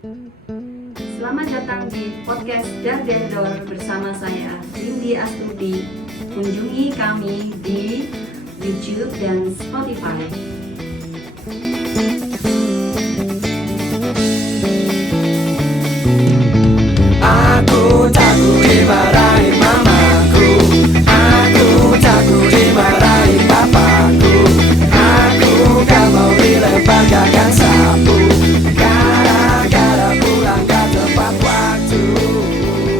Selamat datang di podcast Dardendor bersama saya, Cindy Astuti. Kunjungi kami di YouTube dan Spotify. Aku takut dimarahi mamaku, aku takut dimarahi papaku, aku gak mau dilempar gagang sapu, gara-gara pulang gak tepat waktu.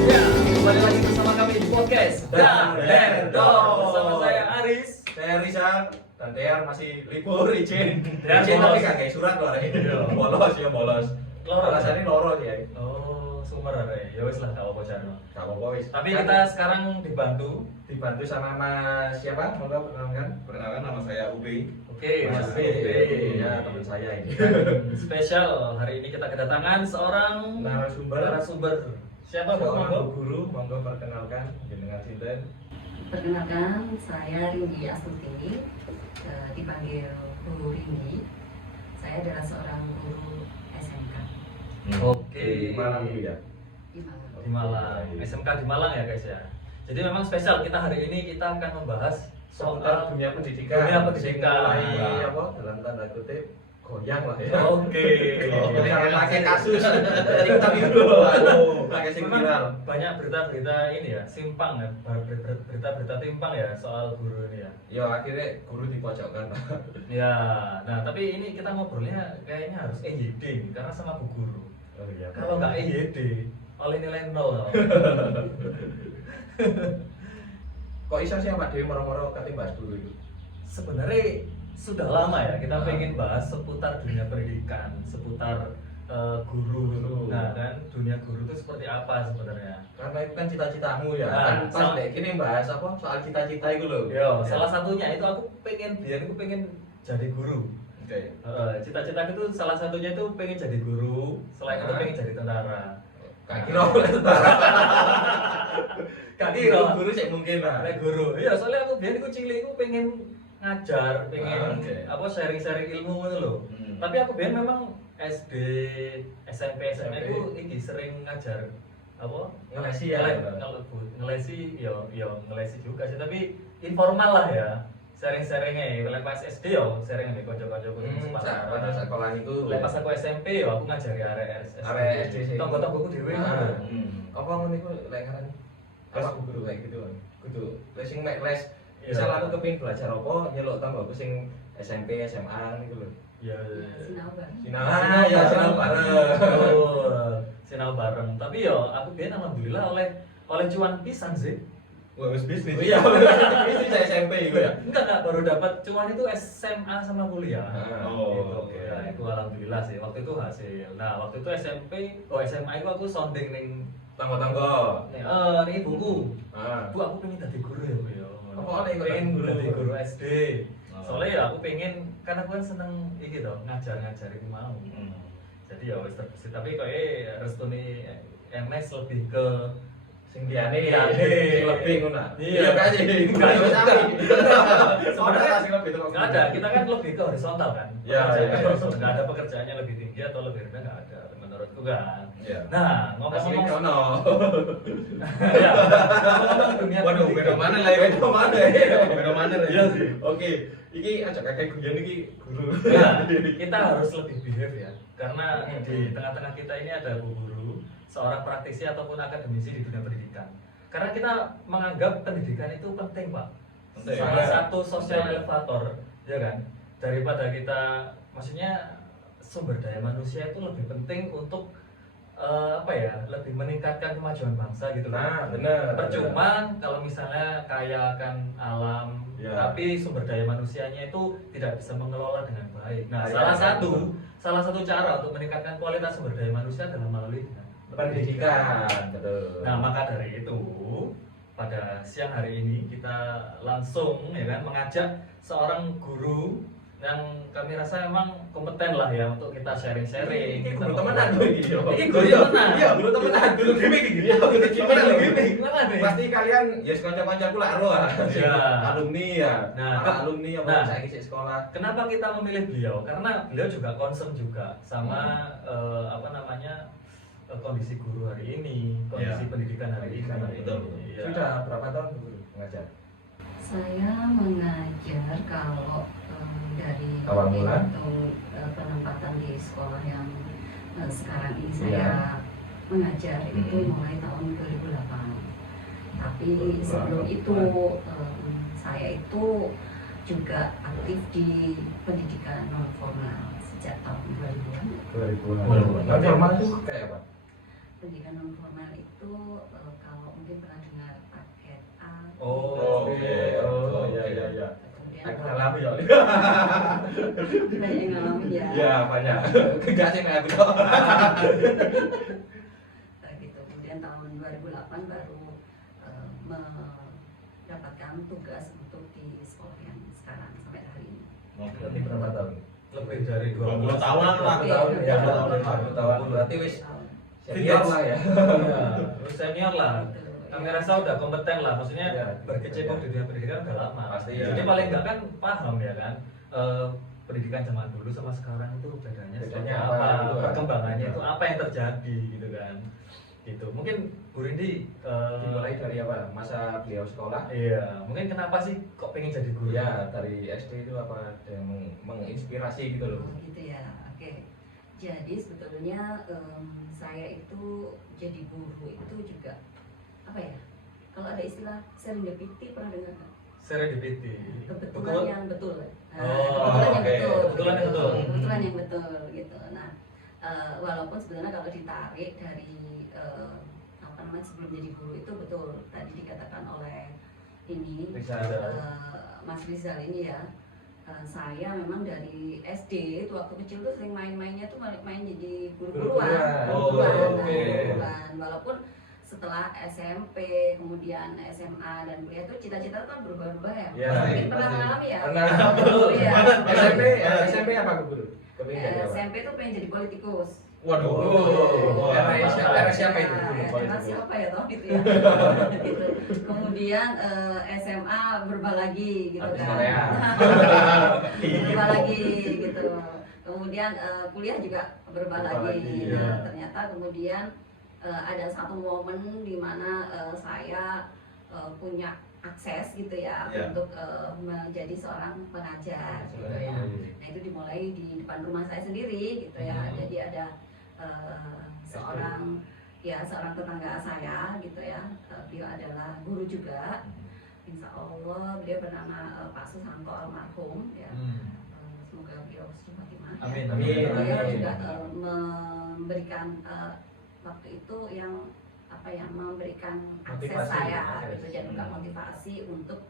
Ya, kembali lagi bersama kami di podcast Dardendor. Bersama saya Aris. Saya Rizal dan Dear masih libur izin. Dear Izin bolos. tapi gak kayak surat loh. Iya. Bolos ya bolos. Loro. Alasannya loro dia. Oh, sumber ada ya. Ya wis lah, gak apa-apa Jano. Gak apa-apa wis. Tapi Kan kita sekarang dibantu. dibantu sama Mas siapa? Monggo perkenalkan. Perkenalkan, nama saya Ubi. Oke, Mas Mas B. Ubi. Ya, teman saya ini. Spesial hari ini kita kedatangan seorang narasumber. Siapa Bu? Seorang Monggo. guru, monggo perkenalkan jenengan sinten? Perkenalkan, saya Ringgi Astuti, dipanggil Guru Ringgi. Saya adalah seorang guru SMK Oke. Di Malang dulu ya. di Malang. Di Malang. SMK di Malang ya, guys ya. Jadi memang spesial kita hari ini kita akan membahas Seputar soal dunia pendidikan. Dunia pendidikan. Mulai apa? Dalam tanda kutip goyang lah ya. Oke. Jadi kalau pakai kasus, jadi kita dulu. Pakai sing Memang viral. banyak berita-berita ini ya, simpang ya, berita-berita timpang ya soal guru ini ya. Ya akhirnya guru dipojokkan. Ya, nah tapi ini kita ngobrolnya kayaknya harus EYD nih, karena sama Bu Guru. Oh iya. Kalau nggak EYD, oleh nilai 0. Kok iso sih Pak Dewi moro-moro kate bahas dulu itu? Sebenarnya sudah lama ya kita Ah. pengen bahas seputar dunia pendidikan, seputar guru. Guru. Nah kan dunia guru itu seperti apa sebenarnya? Karena itu kan cita-citamu ya. Nah, Kan pas sama- dek gini bahas apa soal cita-cita itu loh. Yo, Ya. salah satunya itu aku pengen jadi guru. Oke. Cita-citaku itu salah satunya itu pengen jadi guru, selain itu Ah. pengen jadi tentara. Gak kira oleh tentara. Gak kira. Guru sih mungkin lah. Oleh guru. Iya, soalnya aku biar aku cilik aku pengen ngajar, pengen Ah, oke. apa sharing-sharing ilmu gitu loh. Tapi aku biar memang SD, SMP, SMA aku iki sering ngajar apa? Ngelesi ya? Ngelesi, ngelesi juga sih, tapi informal lah ya. Sharing-sharingnya, kalau pas SD yo sharing sama kanca-kancaku sing Pada sekolah itu. pas aku SMP yo aku ngajari area Area SD sih. Tonggo-tonggoku dhewe. Ah. Hmm. Apa ngono iku lek ngaran? Apa guru kayak gitu kan. Kudu les sing mek les. Iya. Misal aku kepengin belajar apa nyeluk tanggoku sing SMP, SMA niku lho. Ya. Sinau bareng. Sinau ya sinau bareng. Oh, sinau bareng. Tapi yo aku biyen alhamdulillah oleh cuan pisan sih. Wah, wis bisnis. Oh iya, ini saya SMP itu ya. Enggak baru dapat cuan itu SMA sama kuliah. Oh, Gitu. oke. Ya, itu alhamdulillah sih. Waktu itu hasil. Nah, waktu itu SMA itu aku sounding ning Tanggo-tanggo. nih buku. Ah. Bu, aku pengen jadi guru ya, Bu ya. Apa oleh ikut pengen guru? jadi guru SD. Oh. Soalnya ya aku pengen karena aku kan seneng iki to, ngajar iku mau. Jadi ya wis terbesit tapi koyo restune MS lebih ke Sing diane Diane. sing lebih ngono. Iya. kan sih. Enggak, Enggak enggak. Sebenarnya Sebenarnya sing lebih itu. nggak ada, kita kan lebih ke horizontal kan. Iya, Pekerjaannya iya. horizontal. Nggak ada pekerjaannya lebih tinggi atau lebih rendah, nggak ada menurutku kan. Iya. Nah, Masih ngomong-ngomong ono. ya, ngomong dunia Waduh, pendidikan. beda mana lah ya? Beda mana ya? Beda mana lah Iya sih. Oke, iki ajak kakek guyon iki guru. Nah, kita harus lebih behave ya, karena di tengah-tengah kita ini ada bu guru, seorang praktisi ataupun akademisi di dunia pendidikan. Karena kita menganggap pendidikan itu penting, Pak. Penting. Salah Ya. satu social Penting. elevator, ya kan? Daripada kita, maksudnya sumber daya manusia itu lebih penting untuk apa ya? Lebih meningkatkan kemajuan bangsa gitu Nah, kan. benar. Percuma kalau misalnya kaya akan alam, Ya. tapi sumber daya manusianya itu tidak bisa mengelola dengan baik. Nah, Ya, salah satu cara untuk meningkatkan kualitas sumber daya manusia adalah melalui Pendidikan, betul. Nah, maka dari itu pada siang hari ini kita langsung ya kan mengajak seorang guru yang kami rasa memang kompeten lah ya untuk kita sharing-sharing. Ini kita guru ngobrol. temenan loh ini. Ini guru temenan. Iya, guru temenan, guru gimmick gini. Iya, guru temenan lho gimmick. Gimana nih? Pasti kalian ya kanca-kancaku lah ro ah. Iya. Alumni ya. Nah, alumni apa nah. saiki sik sekolah. Kenapa kita memilih beliau? Karena beliau juga concern juga sama apa namanya kondisi guru hari ini, kondisi Iya. pendidikan hari ini. Betul, betul. Iya. Sudah berapa tahun guru mengajar? Saya mengajar kalau dari Awal mula? itu penempatan di sekolah yang sekarang ini Iya. saya mengajar itu Hmm. mulai tahun 2008. Tapi 2008. sebelum itu saya itu juga aktif di pendidikan non formal sejak tahun 2000-an. 2000-an. Non formal itu kayak apa? Pendidikan non formal itu kalau mungkin pernah dengar paket A. Oh, Oke. Oh, iya iya iya. Kemudian Aku alami ya. banyak yang ngalamin ya. Iya, banyak. Enggak sih kayak gitu. Gitu. Kemudian tahun 2008 baru mendapatkan tugas untuk di sekolah yang sekarang sampai hari ini. Berarti berapa tahun? Lebih dari 20 tahun lah. 20 tahun ya. 20 20 tahun. Berarti wis Senior senior lah ya. Iya, terus senior lah. Gitu. Kami rasa udah kompeten lah, maksudnya Iya. berkecimpung di dunia pendidikan udah lama. Pasti, Jadi iya. paling enggak kan paham ya kan, pendidikan zaman dulu sama sekarang itu bedanya seperti Bedanya apa, apa gitu kan. perkembangannya itu apa yang terjadi gitu kan. Gitu. Mungkin Bu Rindi Dimulai dari apa? Masa beliau sekolah? iya, mungkin kenapa sih kok pengen jadi guru? Ya, dari SD itu apa ada yang menginspirasi gitu loh. Oh, gitu ya. Oke. Jadi sebetulnya saya itu jadi guru itu juga apa ya? Kalau ada istilah serendipity pernah dengar nggak? Serendipity. Kebetulan yang betul. Nah, Oh, kebetulan yang oke. betul. Kebetulan yang betul. Kebetulan yang betul gitu. Nah, walaupun sebenarnya kalau ditarik dari apa namanya sebelum jadi guru itu betul tadi dikatakan oleh ini Bisa Mas Rizal ini ya. Saya memang dari SD itu waktu kecil tuh sering main-mainnya tuh main jadi guru-guruan. Guru-guruan. Oh, Guru-guruan, oke. guru-guruan. Walaupun setelah SMP, kemudian SMA dan kuliah tuh cita-cita tuh kan berubah-ubah ya. Ya, Mungkin pernah pasti. mengalami ya. Pernah. Iya. SMP, SMP apa guru? Kepingin jadi apa? SMP tuh pengen jadi politikus. Waduh. Oh, Wah. era siapa itu Ya, dulu? era politikus? siapa ya toh gitu ya. Gitu. Kemudian SMA berubah lagi gitu Artis kan. Korea. Berubah lagi gitu. Kemudian kuliah juga berubah Berubah lagi. lagi, Nah, ya. ternyata kemudian ada satu momen di mana saya punya akses gitu ya Ya. untuk menjadi seorang pengajar gitu ya. Nah itu dimulai di depan rumah saya sendiri gitu ya. Jadi ada seorang tetangga saya gitu ya. Beliau adalah guru juga. Insya Allah beliau bernama Pak Susanto almarhum ya. Semoga beliau husnul khotimah. Amin. Amin. Beliau Amin. juga memberikan waktu itu yang apa ya memberikan akses Motivasi, saya akses. gitu dan juga motivasi untuk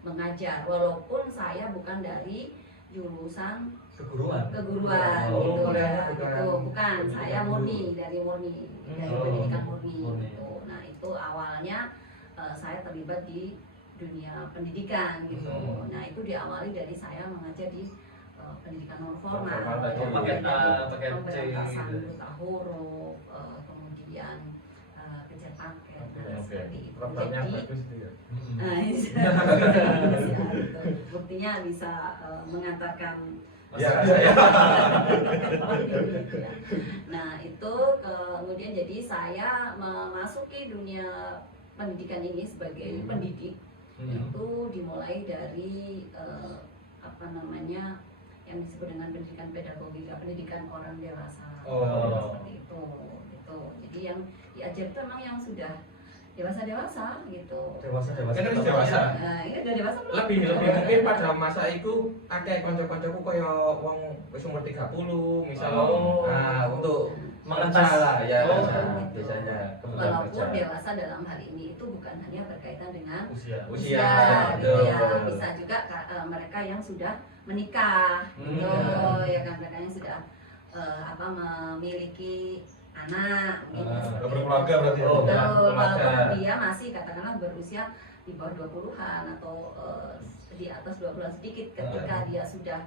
mengajar walaupun saya bukan dari jurusan Keguruan. keguruan Oh, gitu kuliahnya ya bukan gitu. Bukan saya pendidikan murni guru. dari Oh, pendidikan murni murni. gitu. Nah itu awalnya saya terlibat di dunia pendidikan gitu. Nah itu diawali dari saya mengajar di pendidikan non formal. Non-formal tadi. Oh, paket A, paket C Pemberantasan gitu. buta huruf, kemudian kejar paket, Oke, nah, oke. seperti itu. Programnya Jadi bagus itu ya. nah, ini buktinya bisa mengantarkan Ya, saya. Nah itu kemudian jadi saya memasuki dunia pendidikan ini sebagai pendidik itu dimulai dari apa namanya yang disebut dengan pendidikan pedagogika, pendidikan orang dewasa. Oh. Seperti itu gitu. Jadi yang diajar itu memang yang sudah dewasa gitu. Dewasa. Kan harus dewasa. Nah, ini udah dewasa belum? Lebih mungkin pada masa itu akeh kanca-kancaku kaya wong wis umur 30 misal Oh. untuk Mengentas. kerja lah ya Oh. kerja, biasanya kebutuhan Walaupun kerja. dewasa dalam hal ini itu bukan hanya berkaitan dengan Usia. Usia, gitu ya. betul. Bisa juga mereka yang sudah menikah gitu ya kan mereka yang sudah apa memiliki anak mungkin seperti itu. Berkeluarga berarti ya. Oh, Betul, keluarga. walaupun dia masih katakanlah berusia di bawah 20-an atau di atas 20-an sedikit, ketika dia sudah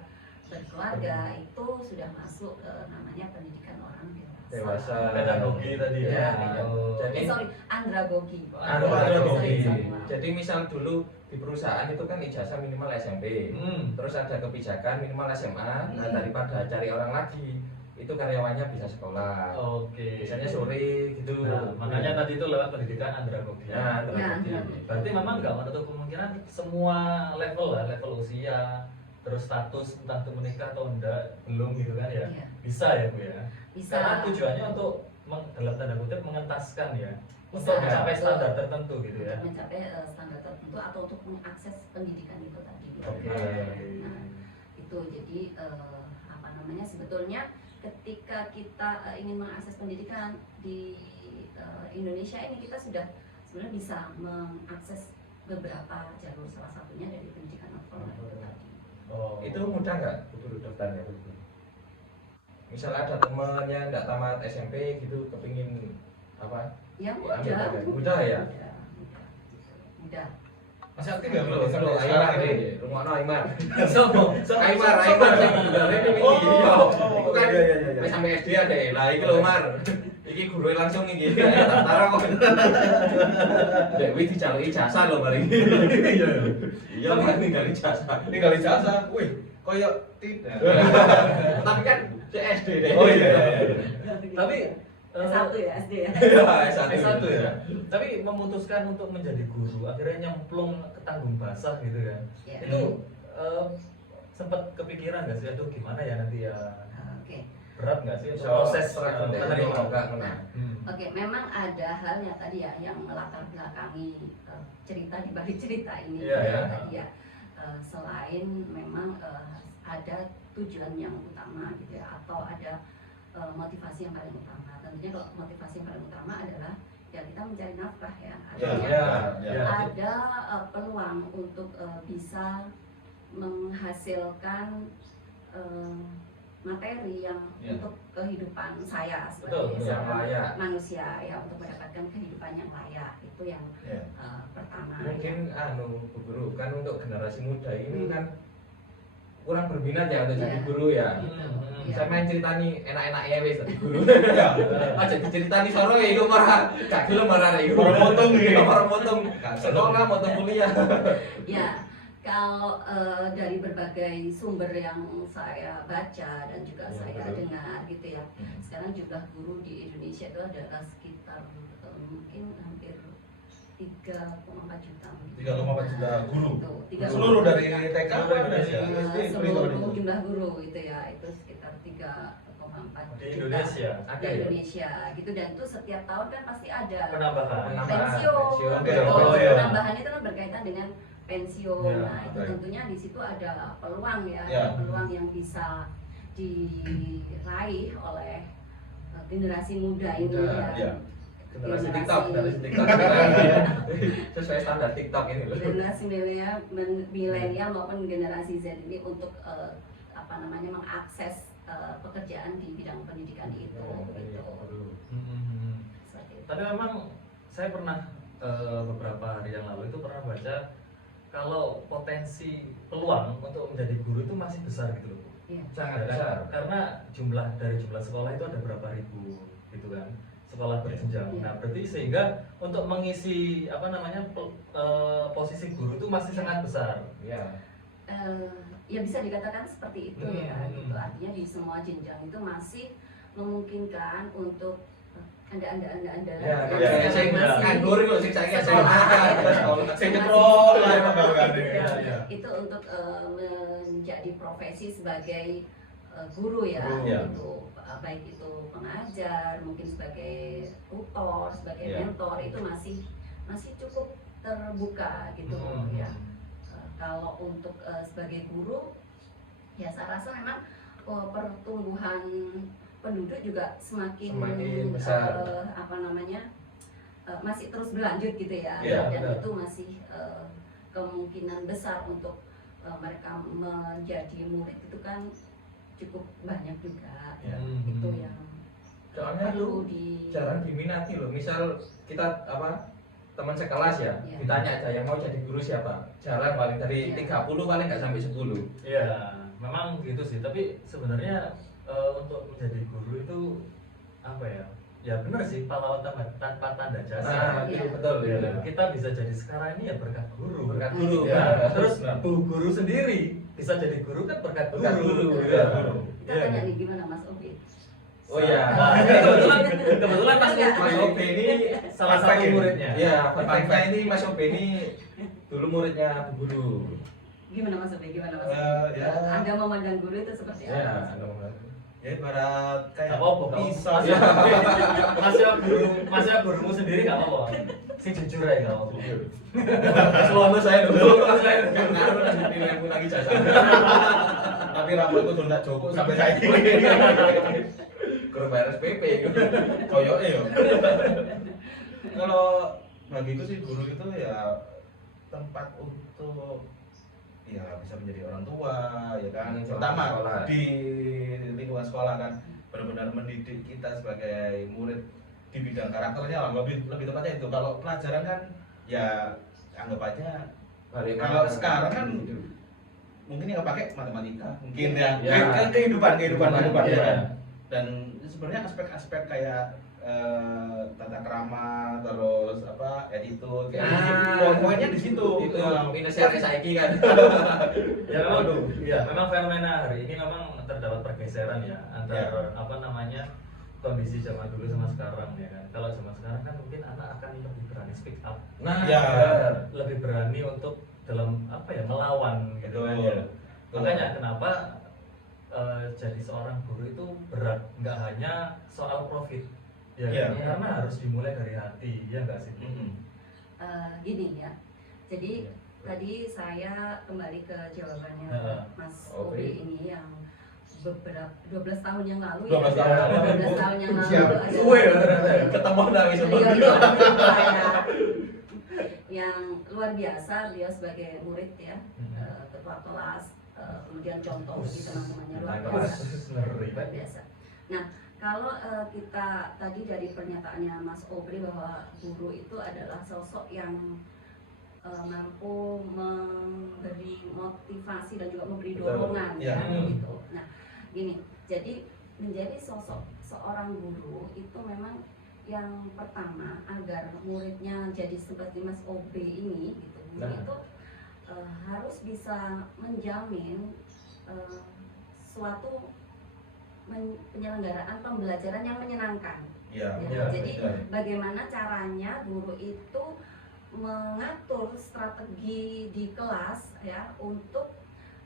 berkeluarga itu sudah masuk namanya pendidikan orang Dewasa. Pedagogi tadi ya. Jadi andragogi. Andragogi. Sorry. Jadi misal dulu di perusahaan itu kan ijazah minimal SMP, terus ada kebijakan minimal SMA. Nah daripada cari orang lagi, itu karyawannya bisa sekolah. Oke. Biasanya sore gitu. Nah, makanya tadi itu lewat pendidikan andragogi. Nah, andragogi. Berarti memang nggak menutup kemungkinan semua level lah, level usia, terus status entah itu menikah atau enggak, belum gitu kan ya. Iya. Bisa ya Bu ya. Bisa. Karena tujuannya untuk dalam tanda kutip mengentaskan ya, Bisa, untuk mencapai betul. standar tertentu gitu ya. Untuk mencapai standar tertentu atau untuk mengakses pendidikan itu tadi. Oke. Nah, itu jadi apa namanya, sebetulnya ketika kita ingin mengakses pendidikan di Indonesia ini, kita sudah sebenarnya bisa mengakses beberapa jalur, salah satunya dari pendidikan non formal itu tadi. Oh. Itu mudah nggak dulu daftarnya? Misalnya ada teman yang nggak tamat SMP gitu, kepingin apa? Yang Ambil mudah, bagian. Mudah ya? Mudah. Masih aktif ya Belum, berarti sampai belum. sekarang Aimar ini? ini, rumah Aimar. Sombong. Aimar sing bener ini Oh, iki. oh, Iku kan iya, iya, iya. wis sampai SD ada. Lah iki lho Mar. Iki guru langsung iki. Tara kok. Dek wis dicaluki jasa lho mari. Iya, iya. Iya kan ninggali jasa. Ini kali jasa, wih, koyok tidak. Tapi kan si SD deh. Oh iya, iya, iya. Tapi S1 ya, SD ya. Iya, S1 S1 ya. Tapi memutuskan untuk menjadi guru, akhirnya nyemplung ke tanggung basah gitu kan. Ya. Itu sempat kepikiran nggak sih, aduh gimana ya nanti ya, Oke. berat nggak sih untuk So, proses menerima enggak menang. Oke, memang ada halnya tadi ya yang melatar belakangi cerita di balik cerita ini. Iya, ya. Tadi ya. Selain memang ada tujuan yang utama gitu ya, atau ada motivasi yang paling utama. Tentunya kalau motivasi yang paling utama adalah ya kita mencari nafkah ya. Artinya Ya. ada peluang untuk bisa menghasilkan materi yang Ya. untuk kehidupan saya Betul, sebagai yang seorang layak. manusia ya, untuk mendapatkan kehidupan yang layak, itu yang Ya. pertama. Mungkin Bu Guru kan untuk generasi muda ini Hmm. kan kurang berminat ya untuk jadi Iya. guru ya. Iya. Saya main ceritani enak-enaknya wis jadi guru. Ya. Aja diceritani soro ya iku marah. Gak gelem marah iku. Orang potong iki. Orang potong. Sekolah potong kuliah. Ya, kalau dari berbagai sumber yang saya baca dan juga Ya, saya betul. dengar gitu ya, sekarang jumlah guru di Indonesia itu adalah sekitar mungkin hampir 3,4 juta. 3,4 juta guru. Itu, 3,4 Seluruh dari juta. TK apa Indonesia? SD Seluruh jumlah guru itu ya, itu sekitar 3,4 Di juta Indonesia. di Ada ya? Indonesia gitu, dan itu setiap tahun kan pasti ada Penambahan. pensiun. Pensiun. Betul. Oh, iya. Penambahan itu kan berkaitan dengan pensiun. Ya, Nah, itu baik. tentunya di situ ada peluang ya, Ya. peluang yang bisa diraih oleh generasi muda ini Muda, ya. ya. Generasi TikTok. Sesuai standar TikTok ini loh. Generasi milenial maupun generasi Z ini untuk apa namanya, mengakses pekerjaan di bidang pendidikan itu gitu. Seperti itu. Tapi memang saya pernah beberapa hari yang lalu itu pernah baca kalau potensi peluang untuk menjadi guru itu masih besar gitu loh Bu. Iya. Sangat besar. Karena dari jumlah sekolah itu ada berapa ribu gitu kan, sekolah berjenjang. Iya. Nah berarti sehingga untuk mengisi apa namanya posisi guru itu masih sangat besar. Ya. Ya bisa dikatakan seperti itu ya, Hmm. gitu. Artinya di semua jenjang itu masih memungkinkan untuk anda Ya, Iya, sing iya. nganggur kok sing saiki Sekolah. sekolah. Sing nyetrol lah emang kan. Iya, iya. itu untuk menjadi profesi sebagai guru ya, Guru, ya. gitu. Baik itu pengajar, mungkin sebagai tutor, sebagai Ya. mentor, itu masih cukup terbuka gitu ya. Kalau untuk sebagai guru ya, saya rasa memang pertumbuhan penduduk juga semakin besar. apa namanya, masih terus berlanjut gitu ya, Iya, dan benar. itu masih kemungkinan besar untuk mereka menjadi murid itu kan cukup banyak juga. Ya. Itu yang Soalnya perlu lu jarang diminati loh. Misal kita apa teman sekelas ya, Iya. ditanya aja yang mau jadi guru siapa, jarang, paling dari Iya. 30 paling nggak sampai 10. Iya, memang gitu sih. Tapi sebenarnya untuk menjadi guru itu apa ya? Ya benar sih, pahlawan tanpa tanda jasa. Nah, Iya. itu betul. Ya, Iya. kita bisa jadi sekarang ini ya berkat guru. Berkat guru. Ya, terus Nah. guru sendiri bisa jadi guru kan berkat guru. Berkat guru, Iya. iya. Kita tanya nih gimana Mas Obi? Oh iya. Nah, ini kebetulan Mas Obe ini salah satu muridnya. Ya, fakta ini Mas Obe ini dulu muridnya Bu Guru. Gimana Mas Obi? Gimana Mas Obi? Ya. Anda memandang guru itu seperti Ya, apa? Ya ibarat kayak Gak apa-apa, pisau. masih gurumu sendiri gak apa-apa. Si jujur aja gak apa-apa. Selama saya dulu, saya nggak ngaruh nanti pilihan pun lagi jasa. Tapi rambutku tuh nggak cukup sampai saya ini. Kurang bayar SPP. Koyoke yo. Kalau bagiku sih guru itu ya tempat untuk ya bisa menjadi orang tua ya kan. Pertama sekolah. di lingkungan sekolah kan benar-benar mendidik kita sebagai murid di bidang karakternya lah, lebih tepatnya itu. Kalau pelajaran kan ya anggap aja kalau sekarang kan mungkin yang pakai matematika mungkin ya, Ya. kehidupan Ya. dan sebenarnya aspek-aspek kayak tata krama, terus apa attitude pokoknya di situ Itu minusnya saiki kan. Ya memang, ya memang fenomena hari ini memang terdapat pergeseran ya antara apa namanya kondisi zaman dulu sama sekarang ya kan. Kalau zaman sekarang kan mungkin anak akan lebih berani speak up. Nah, Ya. Lebih berani untuk dalam apa ya melawan gitu kan ya. Makanya kenapa jadi seorang guru itu berat, nggak hanya soal profit ya, Iya. karena harus dimulai dari hati ya nggak sih. Gini ya. Jadi tadi saya kembali ke jawabannya Mas Oke. Obi ini yang beberapa 12 tahun yang lalu 12 tahun ya. lalu. 12 tahun yang lalu Siap. ada- Suwe ya ternyata ya. ketemu lagi sama Beliau dia. saya yang luar biasa, beliau sebagai murid ya, ketua kelas, kemudian contoh bagi teman-temannya luar biasa. Luar biasa. Nah, kalau kita tadi dari pernyataannya Mas Obri bahwa guru itu adalah sosok yang mampu memberi motivasi dan juga memberi Betul. dorongan Ya. ya, gitu. Nah, gini, jadi menjadi sosok seorang guru itu memang yang pertama agar muridnya jadi seperti Mas OB ini gitu, guru Nah. itu harus bisa menjamin suatu penyelenggaraan pembelajaran yang menyenangkan. Ya. Ya, jadi betul. bagaimana caranya guru itu mengatur strategi di kelas ya untuk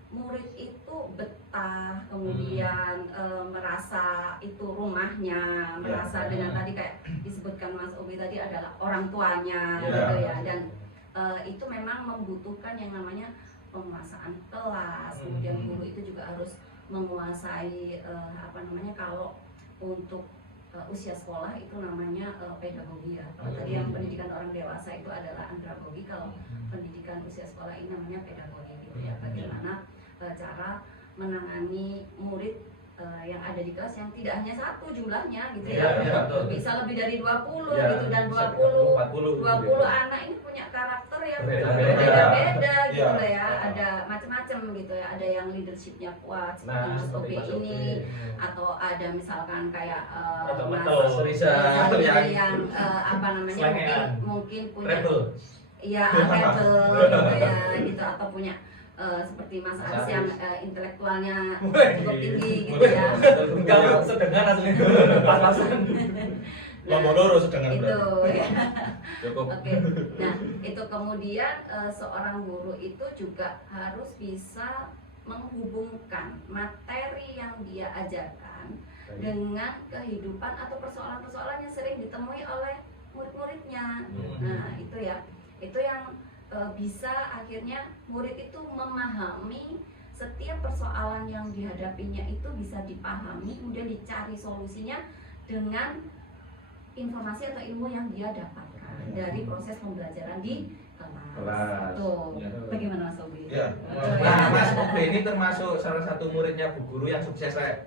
murid itu betah, kemudian merasa itu rumahnya, merasa dengan tadi kayak disebutkan Mas Obi tadi adalah orang tuanya Ya. gitu ya, dan itu memang membutuhkan yang namanya penguasaan kelas, kemudian guru itu juga harus menguasai apa namanya kalau untuk usia sekolah itu namanya pedagogi ya. Kalau tadi yang pendidikan orang dewasa itu adalah andragogi, kalau pendidikan usia sekolah ini namanya pedagogi gitu ya. Bagaimana cara menangani murid yang ada di kelas yang tidak hanya satu jumlahnya gitu ya. Iya, betul. Bisa lebih dari 20 Ya, gitu, dan bisa 20 40 anak ini punya karakter yang Berbeda-beda. berbeda-beda gitu Iya. lah ya. Ada macam-macam gitu ya. Ada yang leadershipnya kuat seperti Nah, Mas seperti Obi Mas Obi. ini, atau ada misalkan kayak Atau Mas betul. Risa yang apa namanya Selengean. mungkin punya Rebel. iya rebel gitu ya gitu, atau punya seperti Mas Mas Aris yang Aris. intelektualnya Wih. cukup tinggi gitu ya. Enggak sedengan asli. Pas-pasan. Lombok loro sedangkan Itu berarti. ya. Cukup. Oke. Nah, itu kemudian seorang guru itu juga harus bisa menghubungkan materi yang dia ajarkan dengan kehidupan atau persoalan-persoalan yang sering ditemui oleh murid-muridnya. Nah, itu ya. Itu yang bisa akhirnya murid itu memahami setiap persoalan yang dihadapinya itu bisa dipahami, kemudian dicari solusinya dengan informasi atau ilmu yang dia dapatkan dari proses pembelajaran di Kelas. Tuh. Ya. Bagaimana Mas Obi? Ya. Nah, Mas Obe ini termasuk salah satu muridnya Bu Guru yang sukses rek.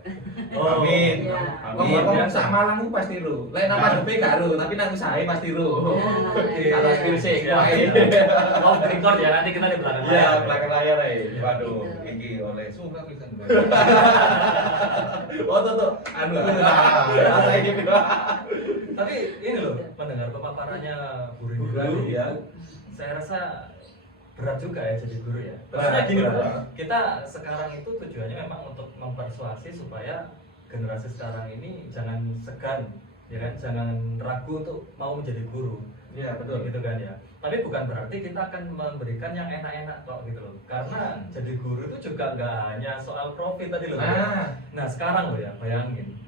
Amin. Iya. Amin. Ngomong sak Malang ku pasti ru. Lek nama Mas Obe gak ru, tapi nang usahae pasti ru. Ya. Kalau skill sih Siap. kok. Off the record ya, nanti kita di belakang Iya, layar. belakang layar ae. Waduh, iki oleh suka pisan. Oh, tuh. Anu. Asa ini. Tapi ini loh, mendengar pemaparannya Bu Rini Bu tadi Guru, ya. saya rasa berat juga ya jadi guru ya. Maksudnya Berat, gini loh, berat. kita sekarang itu tujuannya memang untuk mempersuasi supaya generasi sekarang ini jangan segan, ya kan, jangan ragu untuk mau menjadi guru. Iya, Betul gitu kan ya. Tapi bukan berarti kita akan memberikan yang enak-enak kok gitu loh. Karena jadi guru itu juga nggak hanya soal profit tadi loh. Nah sekarang loh ya, bayangin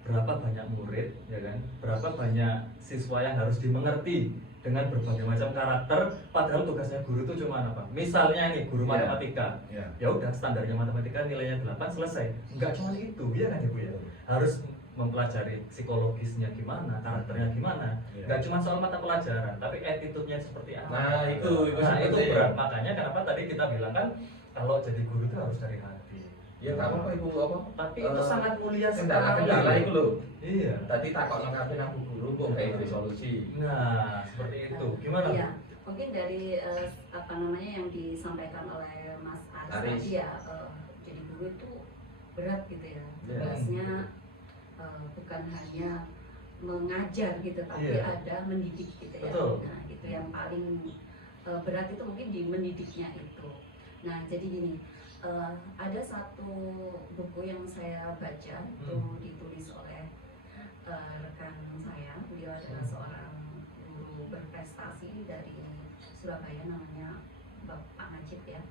berapa banyak murid, ya kan? Berapa banyak siswa yang harus dimengerti dengan berbagai macam karakter. Padahal tugasnya guru itu cuma apa? Misalnya nih guru Iya. matematika, Ya. ya udah standarnya matematika nilainya 8 selesai. Enggak cuma itu, ya kan ya Bu ya. Harus mempelajari psikologisnya gimana, karakternya gimana. Iya. Enggak cuma soal mata pelajaran, tapi attitude-nya seperti apa. Nah, itu Nah, itu seperti- berat. Makanya kenapa tadi kita bilang kan kalau jadi guru itu harus dari hati. Ya enggak apa-apa Ibu apa? Tapi itu sangat mulia kendala sekali. itu loh. Iya. Tadi takokno kabeh nang Bu Guru kok kayak solusi. Nah, seperti itu. Gimana? Iya, mungkin dari apa namanya yang disampaikan oleh Mas Aris Aris. tadi ya, jadi guru itu berat gitu ya. Iya. Tugasnya bukan hanya mengajar gitu, tapi Iya. ada mendidik gitu ya. Betul. Nah, itu yang paling berat itu mungkin di mendidiknya itu. Nah, jadi gini, ada satu buku yang saya baca itu ditulis oleh rekan saya. Beliau adalah seorang guru berprestasi dari Surabaya, namanya Bapak Najib ya.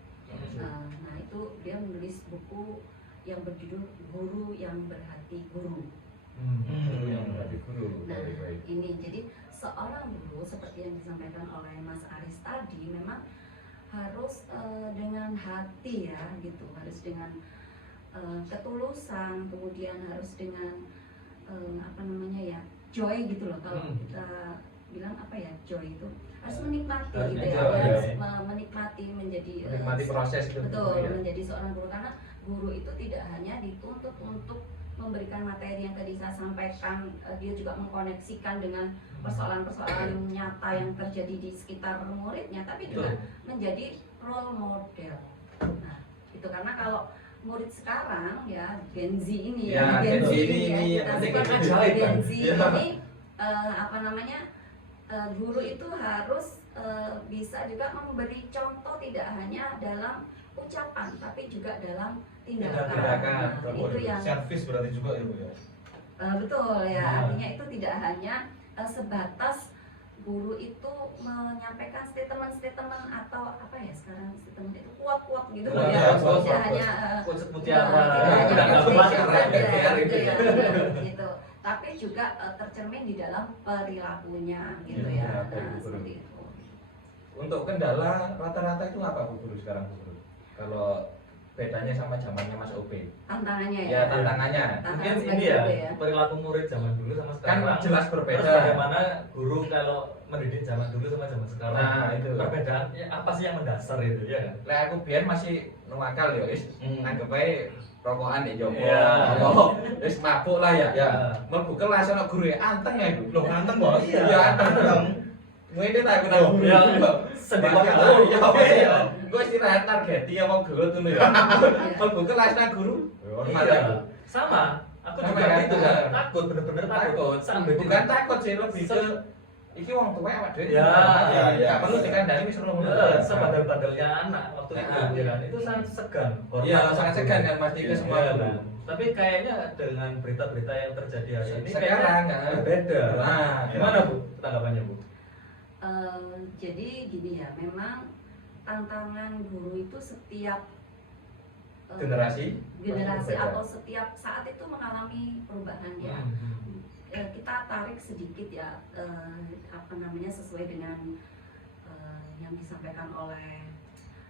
Nah itu dia menulis buku yang berjudul Guru yang Berhati Guru. Guru yang berarti guru. Nah Baik-baik. ini jadi seorang guru seperti yang disampaikan oleh Mas Aris tadi memang harus dengan hati ya gitu, harus dengan ketulusan, kemudian harus dengan apa namanya ya, joy gitu loh. Kalau kita bilang apa ya, joy itu harus menikmati Harus gitu ya, enjoy, harus ya. menikmati menjadi Menikmati proses itu. betul, Ya. menjadi seorang guru, karena guru itu tidak hanya dituntut untuk memberikan materi yang tadi saya sampaikan, dia juga mengkoneksikan dengan persoalan-persoalan nyata yang terjadi di sekitar muridnya, tapi juga menjadi role model. Nah, itu karena kalau murid sekarang ya Gen Z ini Ya, Gen Z ini ya, kita penting sebut itu aja jahit, Gen Bang. Z Ya. ini apa namanya, guru itu harus bisa juga memberi contoh tidak hanya dalam ucapan tapi juga dalam tindakan. Tindakan. Nah, itu yang servis berarti juga ya Bu ya. betul ya, Nah. artinya itu tidak hanya sebatas guru itu menyampaikan statement-statement atau apa ya, sekarang statement itu kuat-kuat gitu Kuat, ya, ya, tidak kuat. hanya Quotes mutiara. tidak hanya Udah nggak motivation kemana, saja, DPR gitu itu ya, ya. gitu. Tapi juga tercermin di dalam perilakunya gitu Iya, ya. baik, Nah, Bu Guru. seperti itu. Untuk kendala rata-rata itu apa Bu Guru sekarang Bu Guru? Kalau bedanya sama zamannya Mas Obe? Tantangannya Ya, tantangannya. Mungkin Tantangan ini ya, sebagai guru ya. perilaku murid zaman dulu sama Kan sekarang. jelas Terus berbeda. bagaimana guru kalau mendidik zaman dulu sama zaman sekarang? Nah, itu. Perbedaannya apa sih yang mendasar itu ya kan? Lah aku biyen masih nuwakal ya wis. Anggap ae rokokan di Joko. Iya. Apa wis mabuk lah ya. Ya. Mlebu kelas ana guru ya anteng ya iku. Loh nganteng Bos. Iya, anteng. Ngene ta aku tahu. Ya, sedih banget. Iya, apa ya? Gue istirahat targeti apa gelut ngono ya. Mlebu kelas nang guru. Hormat Iya. aku. Sama. Aku Sama juga kan? gitu kan. Takut, bener-bener takut. Takut. Sampai Bukan takut sih, lebih ke iki wong tuwek awak dhewe. Ya, iya, iya. Gak perlu dikandani wis ngono. Sebadal-badalnya anak waktu itu Nah. ya kan, itu sangat segan. Hormat Iya, sama sangat guru. segan kan pasti ke Iya, semua iya, guru. kan. Tapi kayaknya dengan berita-berita yang terjadi hari ini Sekarang, kayaknya kan? berbeda. Nah, Gimana Bu tanggapannya Bu? Jadi gini ya, memang tantangan guru itu setiap generasi generasi berbeda. atau setiap saat itu mengalami perubahan ya. Kita tarik sedikit ya, apa namanya, sesuai dengan yang disampaikan oleh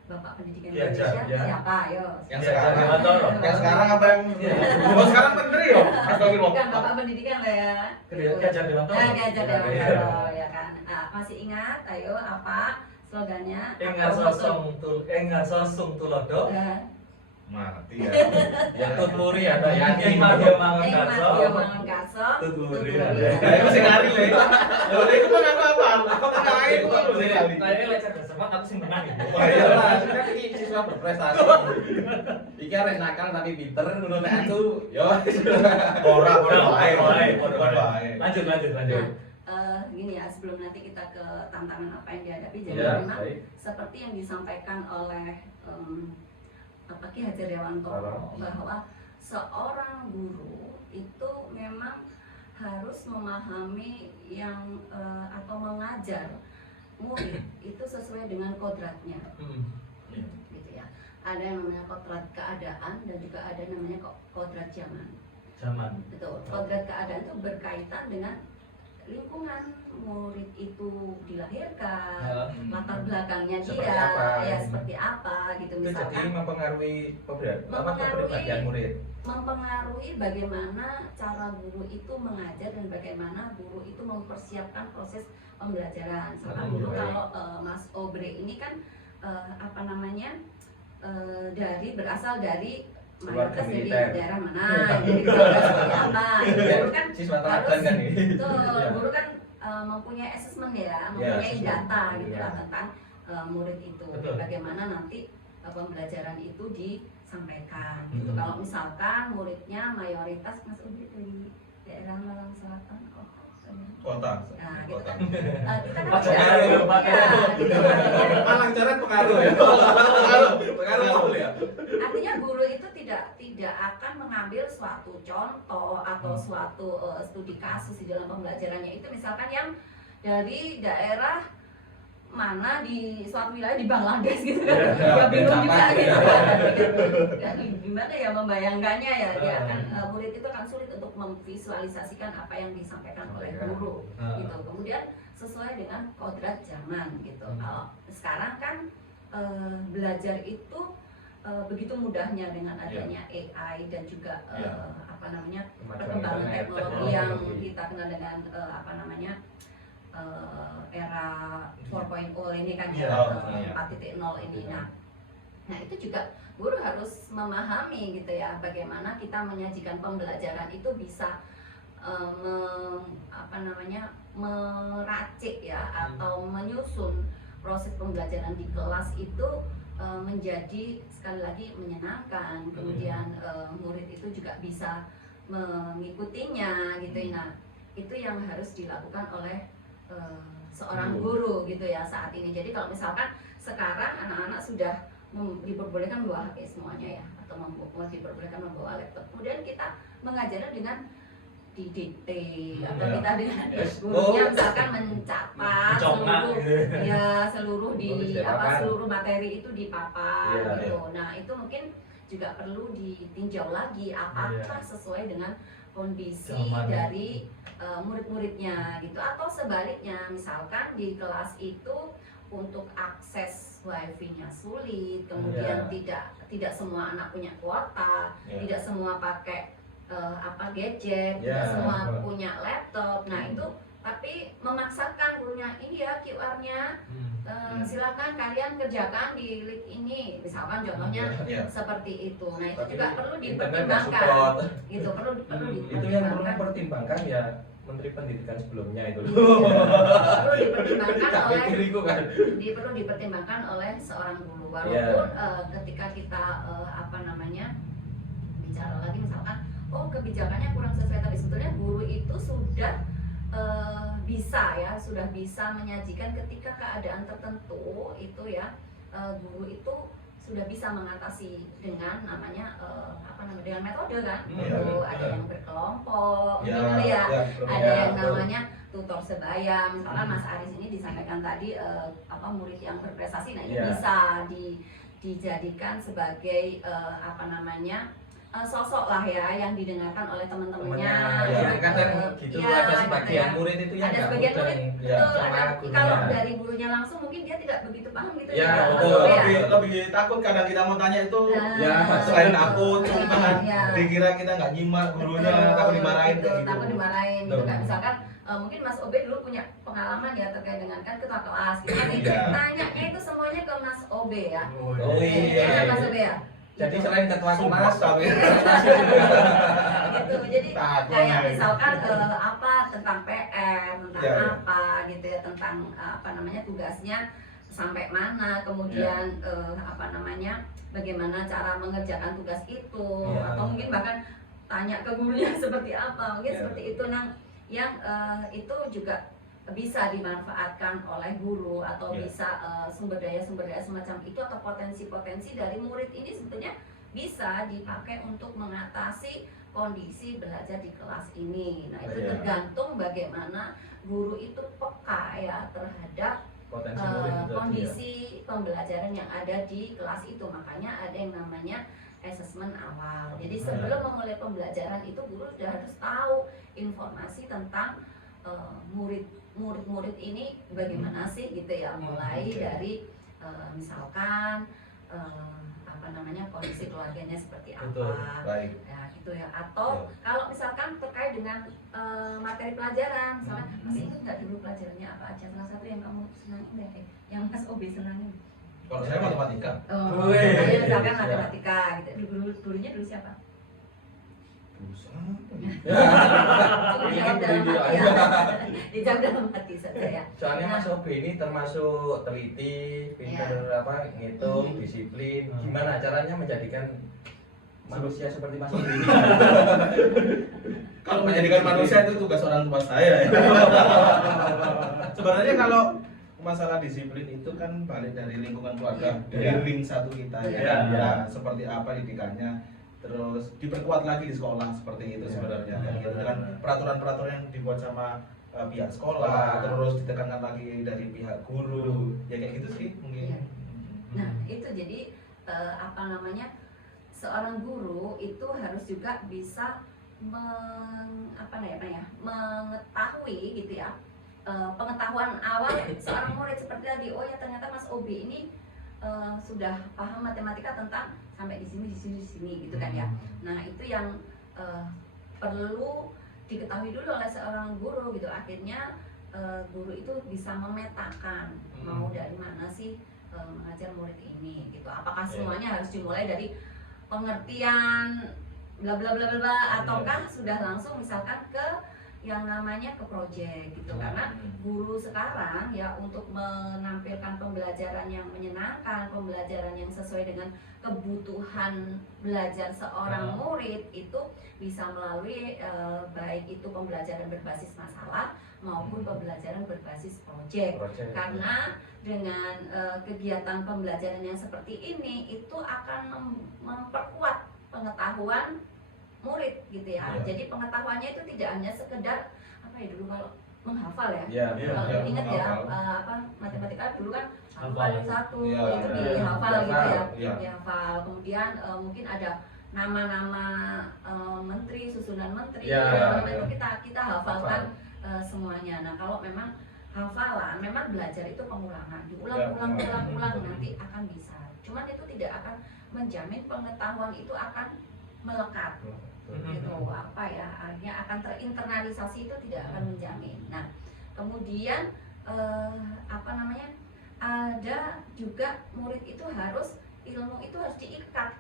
Bapak Pendidikan Ki Hajar, Indonesia. ya. Siapa? Ayo. Yang Iya, sekarang. Dewantono. Yang sekarang apa yang Oh, sekarang menteri yo. Astagfirullah. Bukan Bapak Pendidikan lah ya. Ki Hajar Dewantono. Ki Hajar Iya. Dewantono ya kan. Masih ingat? Ayo apa slogannya enggak sosong tulodo mati ya. Ya tut muri ada ya. yang dia mangan kaso mangan kaso tut muri Nah, itu sing ngari le. Lho iku mah apa? Nah, iku mah sing ngari. kayaknya lecet sempat aku sih menang gitu. Wah iya lah, kan ini siswa berprestasi. Iki arek nakal tapi pinter ngono nek aku yo. Ora wae. Lanjut. Lanjut. Gini ya, sebelum nanti kita ke tantangan apa yang dihadapi, jadi Ya, memang baik. seperti yang disampaikan oleh Ki Hajar Dewantoro bahwa seorang guru itu memang harus memahami yang atau mengajar murid itu sesuai dengan kodratnya, gitu ya. Ada yang namanya kodrat keadaan dan juga ada namanya kodrat zaman. Betul. Kodrat keadaan itu berkaitan dengan lingkungan murid itu dilahirkan, latar belakangnya Seperti dia, apa? ya seperti apa gitu Itu jadi misalkan. mempengaruhi kepribadian murid. Mempengaruhi bagaimana cara guru itu mengajar dan bagaimana guru itu mempersiapkan proses pembelajaran. Misalkan guru kalau Mas Obre ini kan berasal dari mayoritas dari daerah mana, jadi seperti apa. Guru kan siswa teladan kan ini. betul, guru kan mempunyai assessment ya, mempunyai data gitu lah tentang murid itu. Betul. Bagaimana nanti pembelajaran itu disampaikan. Gitu. Kalau misalkan muridnya mayoritas Mas Ubri dari daerah Malang Selatan, Kota. nah gitu Kota. kan, kita kan Pengaruh. Malang coret pengaruh ya. Pengaruh ya. artinya guru itu tidak akan mengambil suatu contoh atau suatu studi kasus di dalam pembelajarannya itu, misalkan yang dari daerah mana di suatu wilayah di Bangladesh gitu kan, ya bingung juga gitu kan, gimana ya membayangkannya ya, dia akan murid itu akan sulit untuk memvisualisasikan apa yang disampaikan oleh guru gitu. Kemudian sesuai dengan kodrat zaman gitu. Kalau sekarang kan belajar itu begitu mudahnya dengan adanya AI dan juga perkembangan teknologi yang kita kenal dengan era 4.0 ini kan ya, 4.0 ini. Nah itu juga guru harus memahami gitu ya, bagaimana kita menyajikan pembelajaran itu bisa meracik ya atau menyusun proses pembelajaran di kelas itu menjadi sekali lagi menyenangkan, kemudian murid itu juga bisa mengikutinya gitu. Nah itu yang harus dilakukan oleh seorang guru gitu ya saat ini. Jadi kalau misalkan sekarang anak-anak sudah diperbolehkan membawa HP semuanya ya, atau diperbolehkan membawa laptop, kemudian kita mengajarnya dengan didikte atau kita dengan gurunya misalkan mencatat seluruh materi itu di papan gitu. Nah itu mungkin juga perlu ditinjau lagi apakah sesuai dengan kondisi dari murid-muridnya gitu, atau sebaliknya misalkan di kelas itu untuk akses wifi-nya sulit, kemudian tidak semua anak punya kuota, tidak semua pakai gadget, tidak semua punya laptop. Nah itu tapi memaksakan gurunya, ini ya QR-nya, silakan kalian kerjakan di link ini, misalkan contohnya seperti itu. Nah itu juga perlu dipertimbangkan gitu, perlu dipertimbangkan. Itu yang perlu dipertimbangkan ya Menteri Pendidikan sebelumnya itu. Perlu dipertimbangkan oleh seorang guru, walaupun ketika kita bicara lagi misalkan kebijakannya kurang sesuai, tapi sebetulnya guru itu sudah bisa menyajikan ketika keadaan tertentu itu ya, guru itu sudah bisa mengatasi dengan dengan metode kan, ada yang berkelompok, ada yang namanya tutor sebaya. Misalkan Mas Aris ini disampaikan tadi murid yang berprestasi, nah ini bisa dijadikan sebagai sosok lah ya yang didengarkan oleh teman-temannya. Kadang gitu ada sebagian murid itu yang ada sebagian murid kalau dari gurunya langsung mungkin dia tidak begitu paham gitu ya. Lebih takut kadang kita mau tanya itu. Selain takut, dikira kita nggak nyimak gurunya, takut dimarahin. Takut dimarahin gitu kan. Misalkan mungkin Mas Obe dulu punya pengalaman ya terkait dengan kan ketua kelas gitu. Nanti tanyanya itu semuanya ke Mas Obe ya. Oh iya. Mas Obe ya. Jadi selain ketua kelas tapi gitu. Jadi kayak misalkan apa tentang PR, tentang apa gitu ya, tentang apa namanya tugasnya sampai mana, kemudian apa namanya bagaimana cara mengerjakan tugas itu, atau mungkin bahkan tanya ke gurunya seperti apa, mungkin seperti itu. Nah, yang itu juga bisa dimanfaatkan oleh guru atau bisa sumber daya semacam itu atau potensi-potensi dari murid ini sebetulnya bisa dipakai untuk mengatasi kondisi belajar di kelas ini. Nah, itu tergantung bagaimana guru itu peka ya terhadap kondisi pembelajaran yang ada di kelas itu. Makanya ada yang namanya asesmen awal. Jadi sebelum memulai pembelajaran itu guru sudah harus tahu informasi tentang murid-murid ini bagaimana sih gitu ya, mulai dari misalkan apa namanya kondisi keluarganya seperti apa. Baik. Ya gitu ya. Atau kalau misalkan terkait dengan materi pelajaran, misalkan masih ingat nggak dulu pelajarannya apa aja, salah satu yang kamu senangin deh, yang Mas Obi senangin. Kalau saya matematika. Oh, saya misalkan matematika gitu. Gurunya dulu siapa? Dijawab dalam hati ya. Dijawab dalam hati saja ya. Soalnya Mas Obi ini termasuk teliti, pintar apa ngitung, disiplin. Gimana caranya menjadikan manusia seperti Mas Obi ini? Kalau menjadikan manusia itu tugas orang tua saya ya. Sebenarnya kalau masalah disiplin itu kan balik dari lingkungan keluarga, dari ring satu kita ya. Nah, seperti apa didikannya, terus diperkuat lagi di sekolah seperti itu sebenarnya. Gitu dengan peraturan-peraturan yang dibuat sama pihak sekolah, terus ditekankan lagi dari pihak guru, ya kayak gitu sih mungkin. Nah, itu jadi apa namanya seorang guru itu harus juga bisa mengetahui gitu ya, pengetahuan awal seorang murid seperti tadi. Oh ya, ternyata Mas Obi ini sudah paham matematika tentang sampai di sini gitu kan ya. Nah, itu yang perlu diketahui dulu oleh seorang guru gitu. Akhirnya guru itu bisa memetakan mau dari mana sih mengajar murid ini gitu. Apakah semuanya harus dimulai dari pengertian bla bla bla bla ataukah sudah langsung misalkan ke yang namanya ke proyek gitu. Karena guru sekarang ya untuk menampilkan pembelajaran yang menyenangkan, pembelajaran yang sesuai dengan kebutuhan belajar seorang murid itu bisa melalui baik itu pembelajaran berbasis masalah maupun pembelajaran berbasis proyek. Karena dengan kegiatan pembelajaran yang seperti ini itu akan memperkuat pengetahuan murid gitu ya. Jadi pengetahuannya itu tidak hanya sekedar apa ya dulu kalau menghafal ya. Kalau ingat ya matematika dulu kan hafal satu itu dihafal gitu ya. Dihafal. Kemudian mungkin ada nama-nama menteri, susunan menteri, itu kita hafalkan semuanya. Nah, kalau memang hafalan, memang belajar itu pengulangan, diulang nanti akan bisa. Cuman itu tidak akan menjamin pengetahuan itu akan melekat gitu apa ya, artinya akan terinternalisasi, itu tidak akan menjamin. Nah, kemudian apa namanya ada juga murid itu harus ilmu itu harus diikat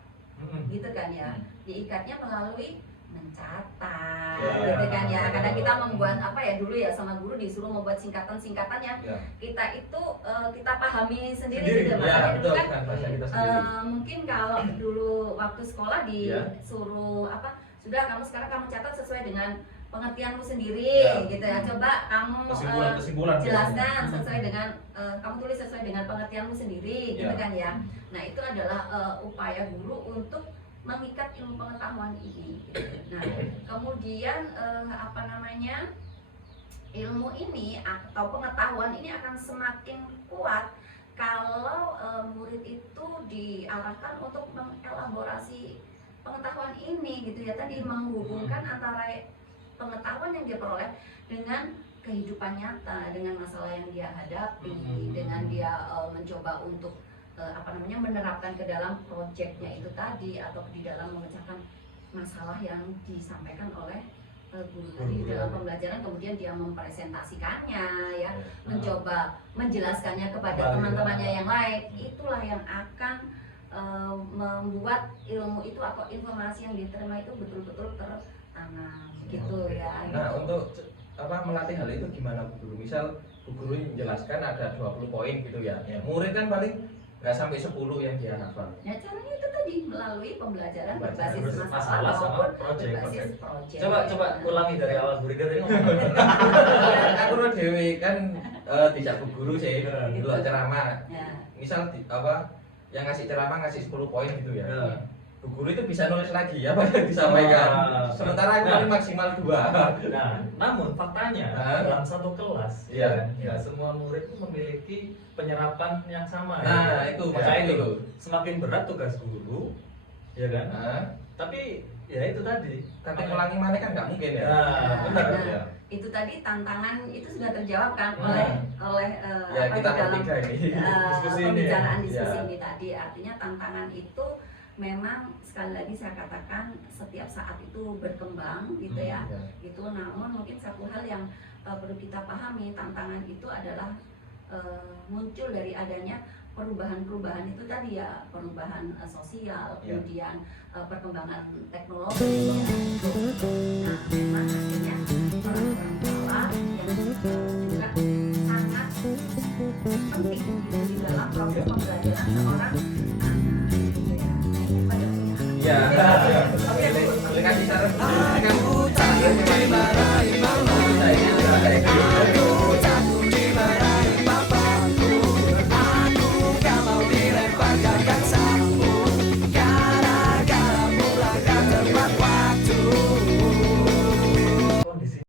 gitu kan ya, diikatnya melalui mencatat gitu kan ya. Kadang kita membuat apa ya dulu ya sama guru disuruh membuat singkatan yang kita itu kita pahami sendiri gitu. Makanya dulu kan mungkin kalau dulu waktu sekolah disuruh apa, sudah kamu sekarang kamu catat sesuai dengan pengertianmu sendiri gitu ya. Coba kamu jelaskan sesuai dengan kamu tulis sesuai dengan pengertianmu sendiri gitu kan ya. Nah, itu adalah upaya guru untuk mengikat ilmu pengetahuan ini gitu. Nah, kemudian apa namanya ilmu ini atau pengetahuan ini akan semakin kuat kalau murid itu diarahkan untuk mengelaborasi pengetahuan ini gitu ya, tadi menghubungkan antara pengetahuan yang dia peroleh dengan kehidupan nyata, dengan masalah yang dia hadapi, dengan dia mencoba untuk menerapkan ke dalam proyeknya itu tadi, atau di dalam memecahkan masalah yang disampaikan oleh guru tadi di dalam pembelajaran, kemudian dia mempresentasikannya ya, mencoba menjelaskannya kepada teman-temannya yang lain, itulah yang akan membuat ilmu itu atau informasi yang diterima itu betul-betul tertanam gitu ya. Nah, untuk melatih hal itu gimana Bu Guru? Misal Bu Guru menjelaskan ada 20 poin gitu ya. Murid kan paling nggak sampai 10 yang dia hafal. Ya caranya itu tadi melalui pembelajaran berbasis masalah masalah sama maupun project. berbasis project. Coba ulangi dari awal Bu Rida tadi ngomong. Aku lo dewe kan tidak Bu Guru sih, Gitu. lo ceramah. Ya. Misal yang ngasih ceramah ngasih 10 poin gitu ya. Ya. Bu Guru itu bisa nulis lagi apa yang disampaikan. Sementara aku paling maksimal 2. Nah, namun faktanya dalam satu kelas, Iya. ya semua murid itu memiliki penyerapan yang sama. Nah, ya. itu Makanya maksudnya itu semakin berat tugas guru, ya kan? Nah, Tapi ya itu tadi. kata ulangi mana kan nggak mungkin ya. Nah, benar. Nah, Ya. itu tadi tantangan itu sudah terjawab kan Hmm. oleh Ya apa kita di dalam bertiga ini. Diskusi ini. pembicaraan diskusi Ya. ini tadi. Artinya tantangan itu memang sekali lagi saya katakan setiap saat itu berkembang gitu ya. Ya. Itu namun mungkin satu hal yang perlu kita pahami, tantangan itu adalah muncul dari adanya perubahan-perubahan itu tadi ya, perubahan sosial, Ya. kemudian perkembangan teknologi ya. Nah, memang akhirnya orang tua yang juga sangat penting gitu di dalam proses pembelajaran seorang anak gitu ya. Pada punya anak. Ya. Oke, Bu. Boleh kasih saran? Aku takut dimarahi mama. Saya ini